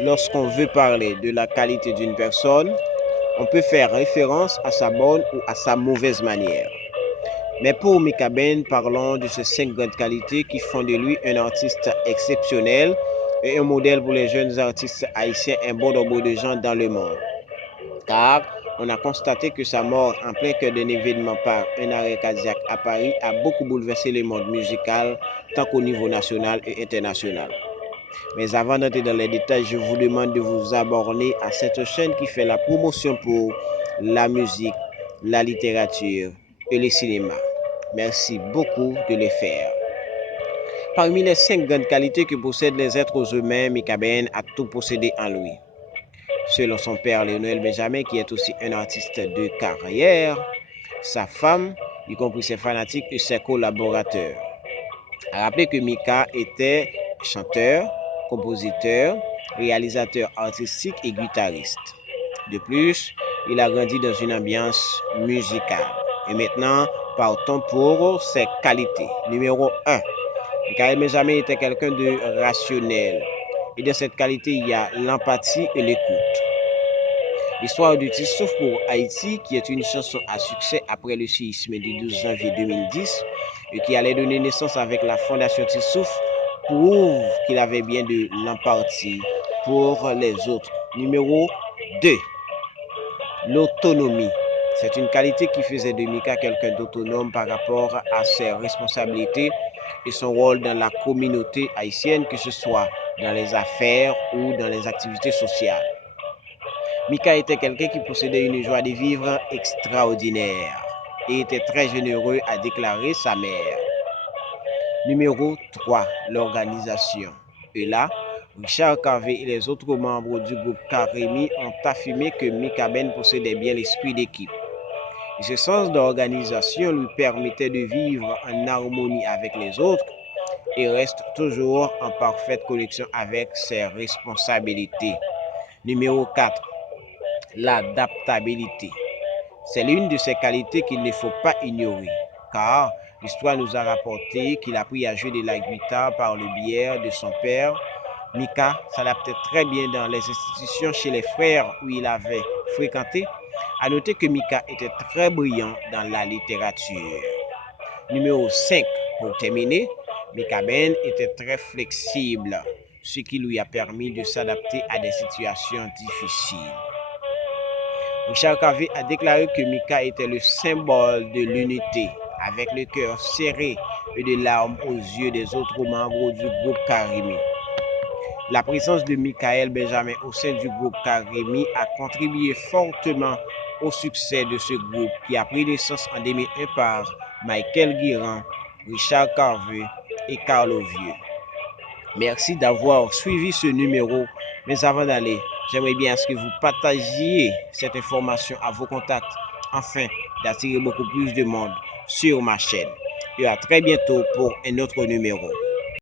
lorsqu'on veut parler de la qualité d'une personne, on peut faire référence à sa bonne ou à sa mauvaise manière. Mais pour Mika Ben, parlons de ces 5 grandes qualités qui font de lui un artiste exceptionnel et un modèle pour les jeunes artistes haïtiens, un bon nombre de gens dans le monde. Car on a constaté que sa mort en plein cœur d'un événement par un arrêt cardiaque à Paris a beaucoup bouleversé le monde musical, tant qu'au niveau national et international. Mais avant d'entrer dans les détails, je vous demande de vous abonner à cette chaîne qui fait la promotion pour la musique, la littérature et le cinéma. Merci beaucoup de le faire. Parmi les 5 grandes qualités que possèdent les êtres humains, Mika Ben a tout possédé en lui. Selon son père Léonel Benjamin, qui est aussi un artiste de carrière, sa femme, y compris ses fanatiques et ses collaborateurs. Rappelez que Mika était chanteur, compositeur, réalisateur artistique et guitariste. De plus, il a grandi dans une ambiance musicale. Et maintenant, partons pour ses qualités. Numéro 1. Michael Benjamin était quelqu'un de rationnel. Et de cette qualité, il y a l'empathie et l'écoute. L'histoire de Tissouf pour Haïti, qui est une chanson à succès après le séisme du 12 janvier 2010 et qui allait donner naissance avec la fondation Tissouf, prouve qu'il avait bien de l'empathie pour les autres. Numéro 2. L'autonomie. C'est une qualité qui faisait de Mika quelqu'un d'autonome par rapport à ses responsabilités et son rôle dans la communauté haïtienne, que ce soit dans les affaires ou dans les activités sociales. Mika était quelqu'un qui possédait une joie de vivre extraordinaire et était très généreux, a déclaré sa mère. Numéro 3. L'organisation. Et là, Richard Carvé et les autres membres du groupe Karimi ont affirmé que Mika Ben possédait bien l'esprit d'équipe. Et ce sens d'organisation lui permettait de vivre en harmonie avec les autres et reste toujours en parfaite connexion avec ses responsabilités. Numéro 4. L'adaptabilité. C'est l'une de ces qualités qu'il ne faut pas ignorer, car l'histoire nous a rapporté qu'il a appris à jouer de la guitare par le biais de son père. Mika s'adaptait très bien dans les institutions chez les frères où il avait fréquenté. À noter que Mika était très brillant dans la littérature. Numéro 5. Pour terminer, Mika Ben était très flexible, ce qui lui a permis de s'adapter à des situations difficiles. Richard Carvé a déclaré que Mika était le symbole de l'unité, avec le cœur serré et des larmes aux yeux des autres membres du groupe Karimi. La présence de Michael Benjamin au sein du groupe Karimi a contribué fortement au succès de ce groupe qui a pris naissance en 2001 par Michael Guiran, Richard Carvé et Carlo Vieux. Merci d'avoir suivi ce numéro, mais avant d'aller, j'aimerais bien que vous partagiez cette information à vos contacts afin d'attirer beaucoup plus de monde sur ma chaîne. Et à très bientôt pour un autre numéro.